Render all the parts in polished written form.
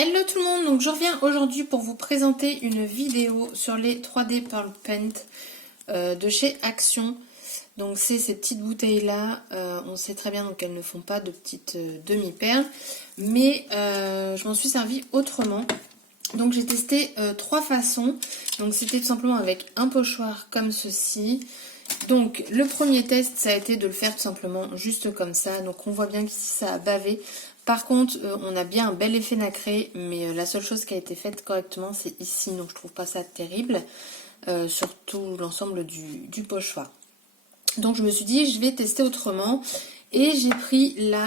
Hello tout le monde, donc je reviens aujourd'hui pour vous présenter une vidéo sur les 3D Pearl Paint de chez Action. Donc c'est ces petites bouteilles là, on sait très bien donc qu'elles ne font pas de petites demi-perles, mais je m'en suis servi autrement. Donc j'ai testé trois façons, donc c'était tout simplement avec un pochoir comme ceci. Donc le premier test ça a été de le faire tout simplement juste comme ça, donc on voit bien qu'ici ça a bavé. Par contre, on a bien un bel effet nacré, mais la seule chose qui a été faite correctement, c'est ici. Donc, je trouve pas ça terrible, sur tout l'ensemble du pochoir. Donc, je me suis dit, je vais tester autrement. Et j'ai pris la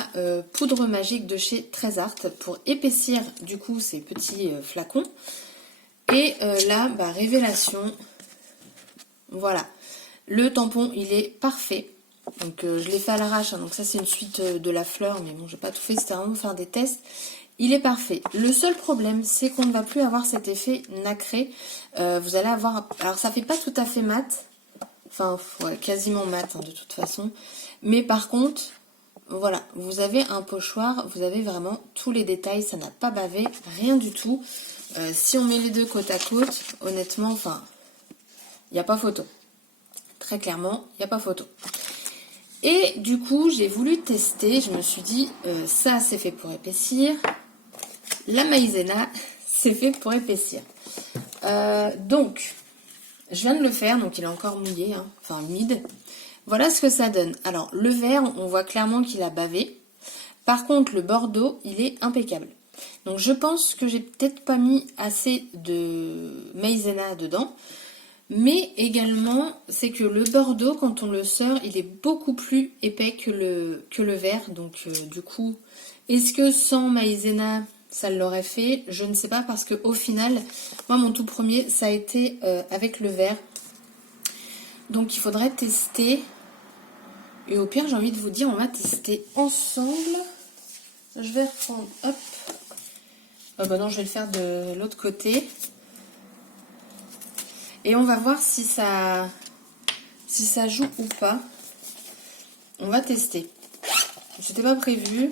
poudre magique de chez Trésart pour épaissir, du coup, ces petits flacons. Et là, révélation. Voilà. Le tampon, il est parfait. Donc je l'ai fait à l'arrache, hein, donc ça c'est une suite de la fleur, mais bon j'ai pas tout fait, c'était vraiment pour faire des tests. Il est parfait. Le seul problème c'est qu'on ne va plus avoir cet effet nacré. Vous allez avoir, alors ça fait pas tout à fait mat, enfin ouais, quasiment mat hein, de toute façon. Mais par contre, voilà, vous avez un pochoir, vous avez vraiment tous les détails, ça n'a pas bavé, rien du tout. Si on met les deux côte à côte, honnêtement, enfin, il n'y a pas photo. Très clairement, il n'y a pas photo. Et du coup, j'ai voulu tester. Je me suis dit, ça, c'est fait pour épaissir. La maïzena, c'est fait pour épaissir. Donc, je viens de le faire. Donc, il est encore mouillé, hein, enfin humide. Voilà ce que ça donne. Alors, le vert, on voit clairement qu'il a bavé. Par contre, le bordeaux, il est impeccable. Donc, je pense que j'ai peut-être pas mis assez de maïzena dedans. Mais également, c'est que le bordeaux, quand on le sort, il est beaucoup plus épais que le vert. Donc du coup, est-ce que sans maïzena, ça l'aurait fait? Je ne sais pas parce que au final, moi mon tout premier, ça a été avec le vert. Donc il faudrait tester. Et au pire, j'ai envie de vous dire, on va tester ensemble. Je vais reprendre, hop. Oh bah non, je vais le faire de l'autre côté. Et on va voir si ça joue ou pas. On va tester. C'était pas prévu,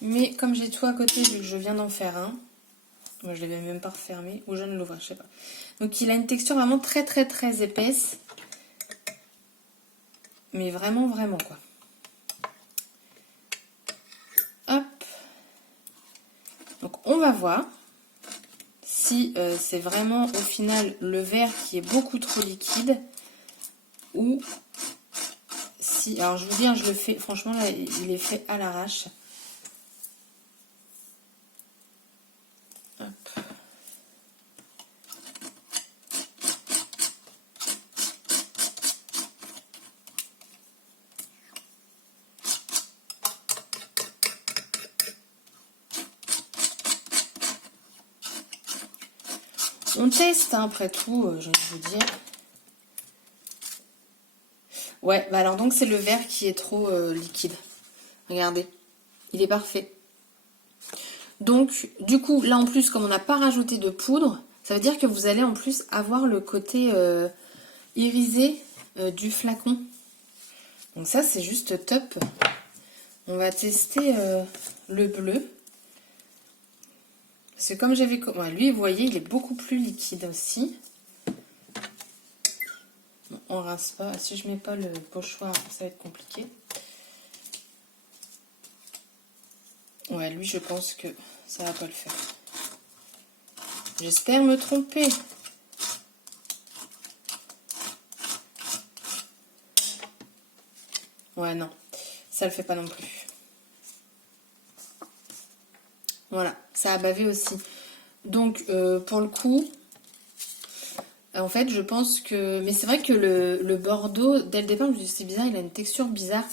mais comme j'ai tout à côté, vu que je viens d'en faire un, moi je l'avais même pas refermé, ou je ne l'ouvre, je sais pas. Donc il a une texture vraiment très très très épaisse, mais vraiment vraiment quoi. Hop. Donc on va voir si c'est vraiment au final le vert qui est beaucoup trop liquide, ou si, alors je vous dis, je le fais, franchement là il est fait à l'arrache. Hop. On teste hein, après tout, j'ai envie de vous dire. Ouais, bah alors donc c'est le vert qui est trop liquide. Regardez, il est parfait. Donc du coup, là en plus, comme on n'a pas rajouté de poudre, ça veut dire que vous allez en plus avoir le côté irisé du flacon. Donc ça c'est juste top. On va tester le bleu. Parce que comme j'avais... Ouais, lui, vous voyez, il est beaucoup plus liquide aussi. Bon, on rince pas. Si je mets pas le pochoir, ça va être compliqué. Ouais, lui, je pense que ça va pas le faire. J'espère me tromper. Ouais, non. Ça le fait pas non plus. Voilà, ça a bavé aussi. Donc, pour le coup, en fait, je pense que... Mais c'est vrai que le bordeaux, dès le départ, je me suis dit, c'est bizarre, il a une texture bizarre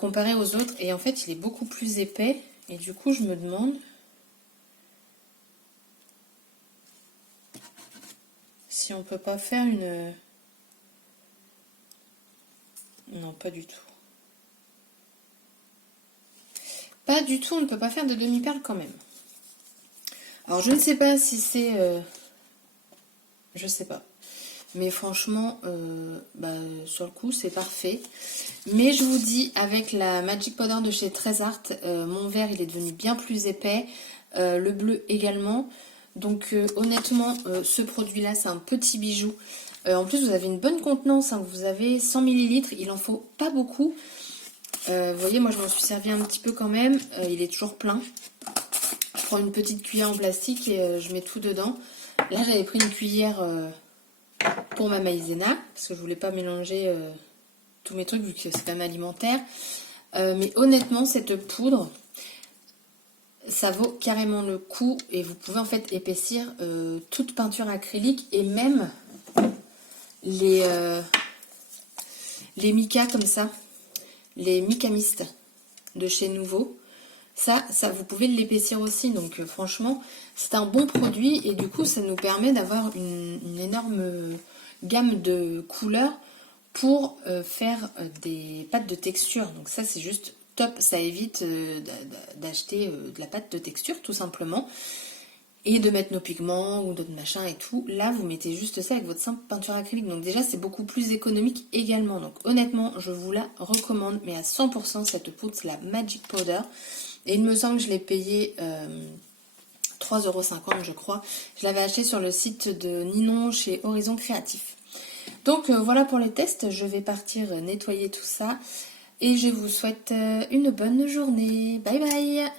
comparé aux autres. Et en fait, il est beaucoup plus épais. Et du coup, je me demande si on peut pas faire une... Non, pas du tout. Pas du tout, on ne peut pas faire de demi-perle quand même. Alors, je ne sais pas si c'est... Je sais pas. Mais franchement, sur le coup, c'est parfait. Mais je vous dis, avec la Magic Powder de chez Trésart, mon verre, il est devenu bien plus épais. le bleu également. Donc honnêtement, ce produit-là, c'est un petit bijou. En plus, vous avez une bonne contenance, hein, vous avez 100 ml, il en faut pas beaucoup. Vous voyez, moi je m'en suis servi un petit peu quand même, il est toujours plein. Je prends une petite cuillère en plastique et je mets tout dedans. Là, j'avais pris une cuillère pour ma maïzena, parce que je voulais pas mélanger tous mes trucs vu que c'est quand même alimentaire. Mais honnêtement, cette poudre, ça vaut carrément le coup et vous pouvez en fait épaissir toute peinture acrylique et même les micas comme ça, les micamistes de chez Nouveau. Ça vous pouvez l'épaissir aussi, donc franchement, c'est un bon produit et du coup, ça nous permet d'avoir une énorme gamme de couleurs pour faire des pâtes de texture. Donc ça, c'est juste top, ça évite d'acheter de la pâte de texture, tout simplement, et de mettre nos pigments ou d'autres machins et tout. Là, vous mettez juste ça avec votre simple peinture acrylique. Donc déjà, c'est beaucoup plus économique également. Donc honnêtement, je vous la recommande, mais à 100%, cette poudre, c'est la Magic Powder. Et il me semble que je l'ai payé 3,50 € je crois. Je l'avais acheté sur le site de Ninon chez Horizon Créatif. Donc voilà pour les tests. Je vais partir nettoyer tout ça. Et je vous souhaite une bonne journée. Bye bye!